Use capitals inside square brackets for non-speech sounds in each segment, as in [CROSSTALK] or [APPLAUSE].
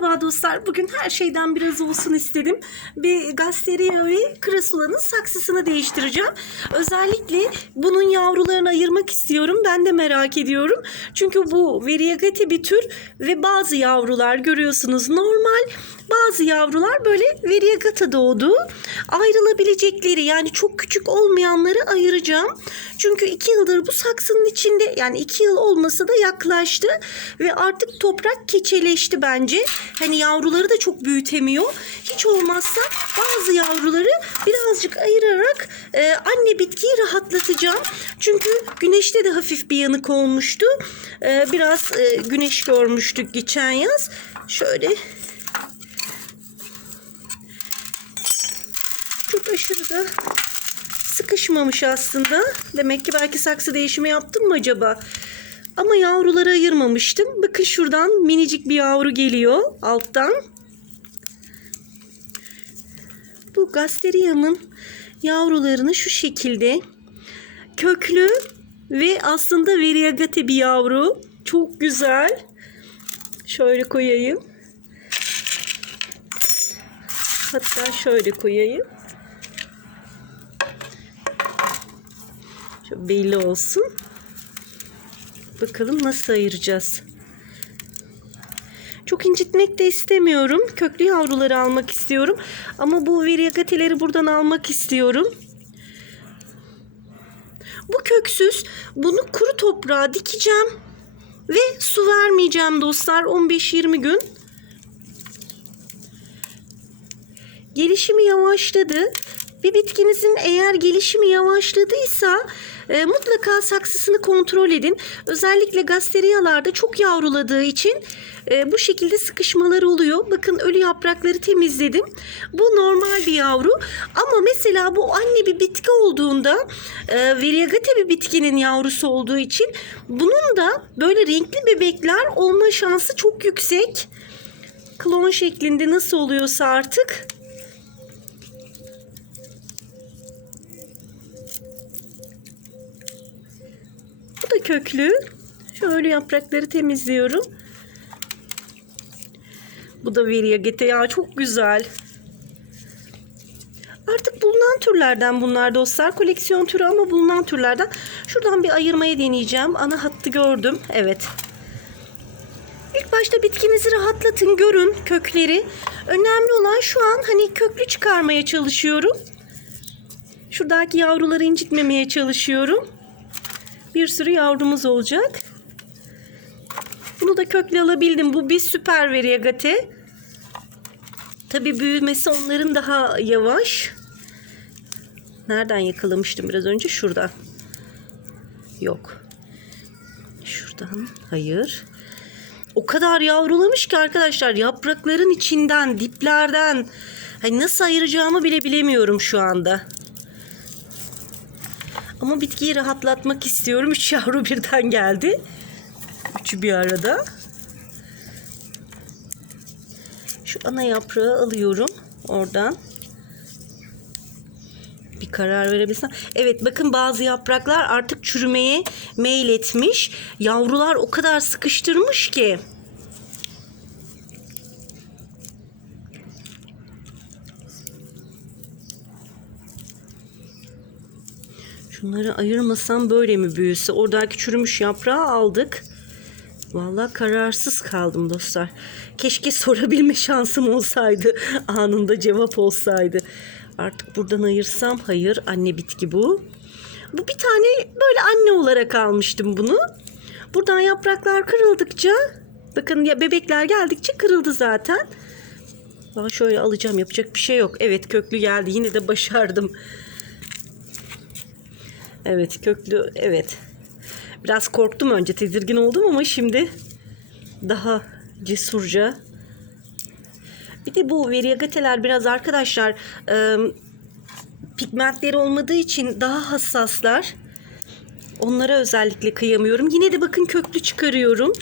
Merhaba dostlar. Bugün her şeyden biraz olsun istedim. Bir Gasteria ve saksısını değiştireceğim. Özellikle bunun yavrularını ayırmak istiyorum. Ben de merak ediyorum. Çünkü bu Variegate bir tür ve bazı yavrular görüyorsunuz normal. Bazı yavrular böyle Variegata doğdu. Ayrılabilecekleri yani çok küçük olmayanları ayıracağım. Çünkü iki yıldır bu saksının içinde yani iki yıl olmasa da yaklaştı ve artık toprak keçeleşti bence. Hani yavruları da çok büyütemiyor. Hiç olmazsa bazı yavruları birazcık ayırarak e, anne bitkiyi rahatlatacağım. Çünkü güneşte de hafif bir yanık olmuştu. E, biraz e, güneş görmüştük geçen yaz. Şöyle çok aşırı da sıkışmamış aslında. Demek ki belki saksı değişimi yaptım mı acaba? Ama yavruları ayırmamıştım. Bakın şuradan minicik bir yavru geliyor alttan. Bu Gasteria'mın yavrularını şu şekilde köklü ve aslında Variegate bir yavru. Çok güzel. Şöyle koyayım. Hatta şöyle koyayım. Şöyle belli olsun. Bakalım nasıl ayıracağız. Çok incitmek de istemiyorum. Köklü yavruları almak istiyorum. Ama bu variegateleri buradan almak istiyorum. Bu köksüz. Bunu kuru toprağa dikeceğim. Ve su vermeyeceğim dostlar 15-20 gün. Gelişimi yavaşladı. Bir bitkinizin eğer gelişimi yavaşladıysa e, mutlaka saksısını kontrol edin. Özellikle gasteriyalarda çok yavruladığı için e, bu şekilde sıkışmalar oluyor. Bakın ölü yaprakları temizledim. Bu normal bir yavru. Ama mesela bu anne bir bitki olduğunda e, variegate bir bitkinin yavrusu olduğu için bunun da böyle renkli bebekler olma şansı çok yüksek. Klon şeklinde nasıl oluyorsa artık Köklü. Şöyle yaprakları temizliyorum. Bu da variegate ya çok güzel. Artık bulunan türlerden bunlar dostlar. Koleksiyon türü ama bulunan türlerden. Şuradan bir ayırmaya deneyeceğim. Ana hattı gördüm. Evet. İlk başta bitkinizi rahatlatın, görün kökleri. Önemli olan şu an hani köklü çıkarmaya çalışıyorum. Şuradaki yavruları incitmemeye çalışıyorum bir sürü yavrumuz olacak. Bunu da kökle alabildim. Bu bir süper variegate. Tabi büyümesi onların daha yavaş. Nereden yakalamıştım biraz önce? Şurada. Yok. Şuradan. Hayır. O kadar yavrulamış ki arkadaşlar yaprakların içinden, diplerden hani nasıl ayıracağımı bile bilemiyorum şu anda. Ama bitkiyi rahatlatmak istiyorum. Üç yavru [LAUGHS] birden geldi. Üçü bir arada. Şu ana yaprağı alıyorum oradan. Bir karar verebilsem. Evet bakın bazı yapraklar artık çürümeye meyletmiş. Yavrular o kadar sıkıştırmış ki. Şunları ayırmasam böyle mi büyüse? Oradaki çürümüş yaprağı aldık. Vallahi kararsız kaldım dostlar. Keşke sorabilme [LAUGHS] şansım olsaydı. Anında cevap olsaydı. Artık buradan ayırsam hayır anne bitki bu. Bu bir tane böyle anne olarak almıştım bunu. Buradan yapraklar kırıldıkça bakın ya bebekler geldikçe kırıldı zaten. Daha şöyle alacağım yapacak bir şey yok. Evet köklü geldi yine de başardım. Evet köklü evet. Biraz korktum önce tedirgin oldum ama şimdi daha cesurca. Bir de bu variegateler biraz arkadaşlar e, pigmentleri olmadığı için daha hassaslar. Onlara özellikle kıyamıyorum. Yine de bakın köklü çıkarıyorum.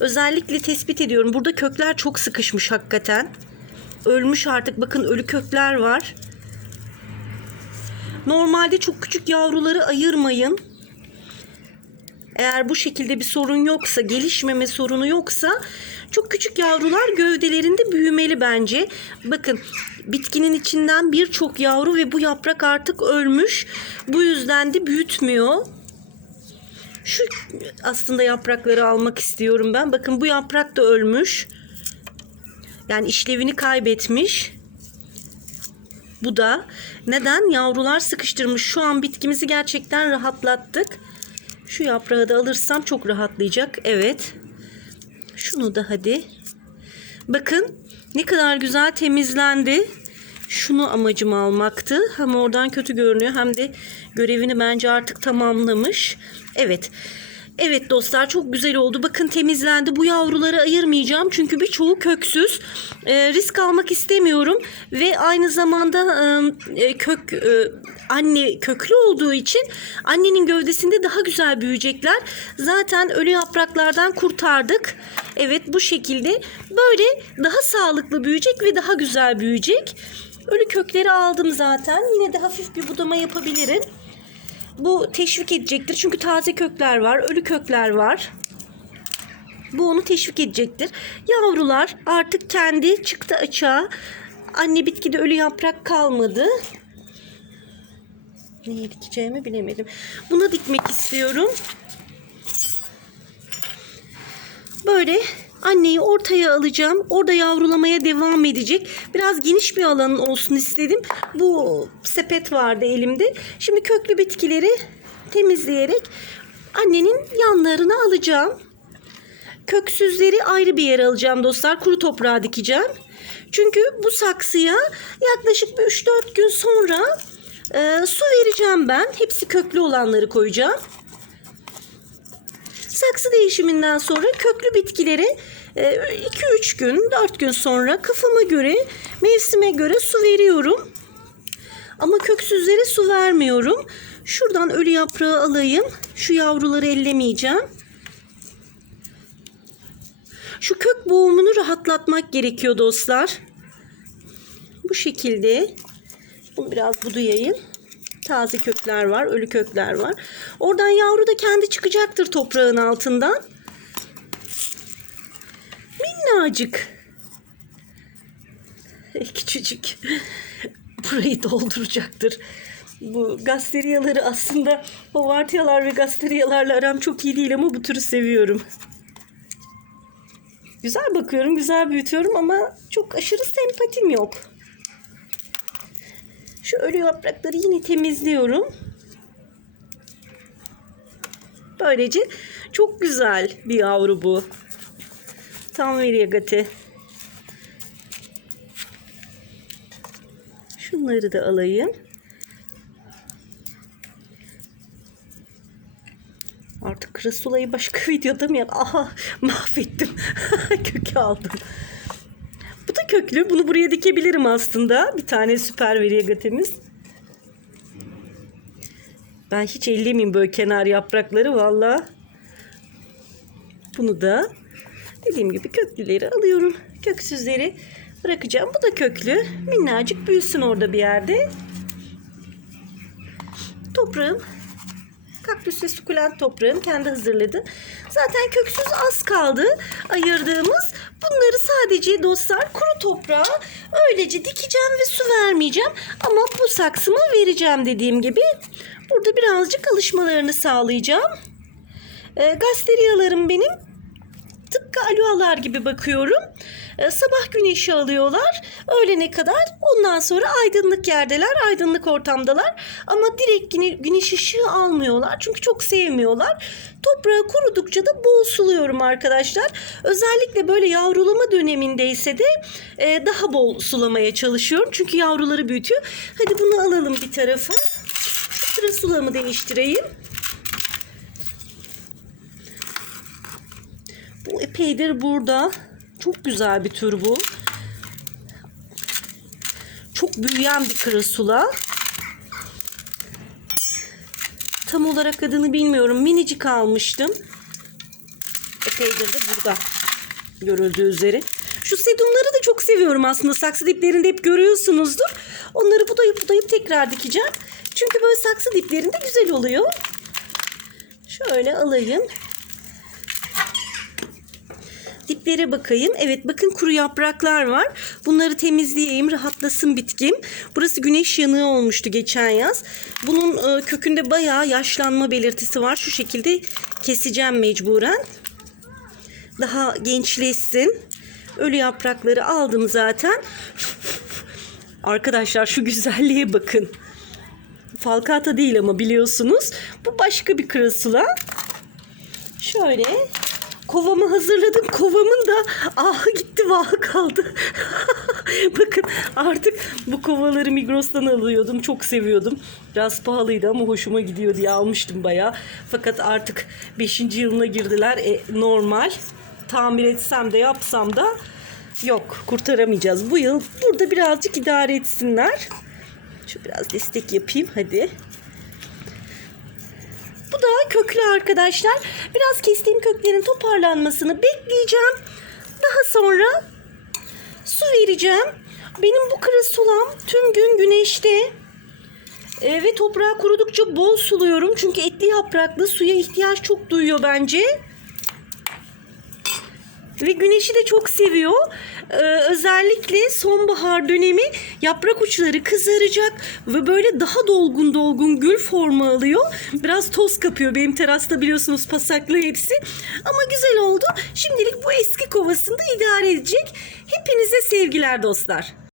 Özellikle tespit ediyorum. Burada kökler çok sıkışmış hakikaten. Ölmüş artık. Bakın ölü kökler var. Normalde çok küçük yavruları ayırmayın. Eğer bu şekilde bir sorun yoksa, gelişmeme sorunu yoksa Çok küçük yavrular gövdelerinde büyümeli bence. Bakın bitkinin içinden birçok yavru ve bu yaprak artık ölmüş. Bu yüzden de büyütmüyor. Şu aslında yaprakları almak istiyorum ben. Bakın bu yaprak da ölmüş. Yani işlevini kaybetmiş. Bu da neden? Yavrular sıkıştırmış. Şu an bitkimizi gerçekten rahatlattık. Şu yaprağı da alırsam çok rahatlayacak. Evet. Şunu da hadi. Bakın ne kadar güzel temizlendi. Şunu amacım almaktı. Hem oradan kötü görünüyor hem de görevini bence artık tamamlamış. Evet. Evet dostlar çok güzel oldu. Bakın temizlendi. Bu yavruları ayırmayacağım. Çünkü birçoğu köksüz. Ee, risk almak istemiyorum. Ve aynı zamanda e, kök e, anne köklü olduğu için annenin gövdesinde daha güzel büyüyecekler. Zaten ölü yapraklardan kurtardık. Evet bu şekilde böyle daha sağlıklı büyüyecek ve daha güzel büyüyecek. Ölü kökleri aldım zaten. Yine de hafif bir budama yapabilirim. Bu teşvik edecektir. Çünkü taze kökler var, ölü kökler var. Bu onu teşvik edecektir. Yavrular artık kendi çıktı açığa. Anne bitkide ölü yaprak kalmadı. Neye dikeceğimi bilemedim. Buna dikmek istiyorum. Böyle anneyi ortaya alacağım. Orada yavrulamaya devam edecek. Biraz geniş bir alanın olsun istedim. Bu sepet vardı elimde. Şimdi köklü bitkileri temizleyerek annenin yanlarına alacağım. Köksüzleri ayrı bir yere alacağım dostlar. Kuru toprağa dikeceğim. Çünkü bu saksıya yaklaşık bir 3-4 gün sonra e, su vereceğim ben. Hepsi köklü olanları koyacağım. Saksı değişiminden sonra köklü bitkileri 2-3 gün, 4 gün sonra kafama göre, mevsime göre su veriyorum. Ama köksüzlere su vermiyorum. Şuradan ölü yaprağı alayım. Şu yavruları ellemeyeceğim. Şu kök boğumunu rahatlatmak gerekiyor dostlar. Bu şekilde. Bunu biraz budayayım. Taze kökler var, ölü kökler var. Oradan yavru da kendi çıkacaktır toprağın altından. Minnacık. Küçücük. Burayı dolduracaktır. Bu gasteriyaları aslında hovartiyalar ve gasteriyalarla aram çok iyi değil ama bu türü seviyorum. Güzel bakıyorum, güzel büyütüyorum ama çok aşırı sempatim yok. Şu ölü yaprakları yine temizliyorum. Böylece çok güzel bir yavru bu. Tam variegati. Şunları da alayım. Artık krasulayı başka [LAUGHS] videoda mı yap? Aha mahvettim. [LAUGHS] Kökü aldım. Bu da köklü. Bunu buraya dikebilirim aslında. Bir tane süper variegatemiz. Ben hiç ellemeyeyim böyle kenar yaprakları valla. Bunu da dediğim gibi köklüleri alıyorum. Köksüzleri bırakacağım. Bu da köklü. Minnacık büyüsün orada bir yerde. Toprağım kaktüs ve sukulent toprağım kendi hazırladı. Zaten köksüz az kaldı ayırdığımız. Bunları sadece dostlar kuru toprağa öylece dikeceğim ve su vermeyeceğim. Ama bu saksıma vereceğim dediğim gibi. Burada birazcık alışmalarını sağlayacağım. E, gasteriyalarım benim tıpkı alualar gibi bakıyorum. E, sabah güneşi alıyorlar öğlene kadar. Ondan sonra aydınlık yerdeler, aydınlık ortamdalar. Ama direkt güne, güneş ışığı almıyorlar. Çünkü çok sevmiyorlar. Toprağı kurudukça da bol suluyorum arkadaşlar. Özellikle böyle yavrulama dönemindeyse de e, daha bol sulamaya çalışıyorum. Çünkü yavruları büyütüyor. Hadi bunu alalım bir tarafa. Sıra sulamı değiştireyim. Bu epeydir burada. Çok güzel bir tür bu. Çok büyüyen bir krasula. Tam olarak adını bilmiyorum. Minicik almıştım. Epeydir de burada. Görüldüğü üzere. Şu sedumları da çok seviyorum aslında. Saksı diplerinde hep görüyorsunuzdur. Onları budayıp budayıp tekrar dikeceğim. Çünkü böyle saksı diplerinde güzel oluyor. Şöyle alayım. Diplere bakayım. Evet bakın kuru yapraklar var. Bunları temizleyeyim. Rahatlasın bitkim. Burası güneş yanığı olmuştu geçen yaz. Bunun e, kökünde bayağı yaşlanma belirtisi var. Şu şekilde keseceğim mecburen. Daha gençleşsin. Ölü yaprakları aldım zaten. Arkadaşlar şu güzelliğe bakın. Falcata değil ama biliyorsunuz. Bu başka bir krasula. Şöyle kovamı hazırladım. Kovamın da ahı gitti vahı kaldı. [LAUGHS] Bakın artık bu kovaları Migros'tan alıyordum. Çok seviyordum. Biraz pahalıydı ama hoşuma gidiyor diye almıştım bayağı. Fakat artık 5. yılına girdiler. E, normal. Tamir etsem de yapsam da yok kurtaramayacağız. Bu yıl burada birazcık idare etsinler. Şu biraz destek yapayım hadi. Bu da köklü arkadaşlar. Biraz kestiğim köklerin toparlanmasını bekleyeceğim. Daha sonra su vereceğim. Benim bu krasulam tüm gün güneşte. E, ve toprağı kurudukça bol suluyorum. Çünkü etli yapraklı suya ihtiyaç çok duyuyor bence. Ve güneşi de çok seviyor. Ee, özellikle sonbahar dönemi yaprak uçları kızaracak ve böyle daha dolgun dolgun gül formu alıyor. Biraz toz kapıyor. Benim terasta biliyorsunuz pasaklı hepsi. Ama güzel oldu. Şimdilik bu eski kovasında idare edecek. Hepinize sevgiler dostlar.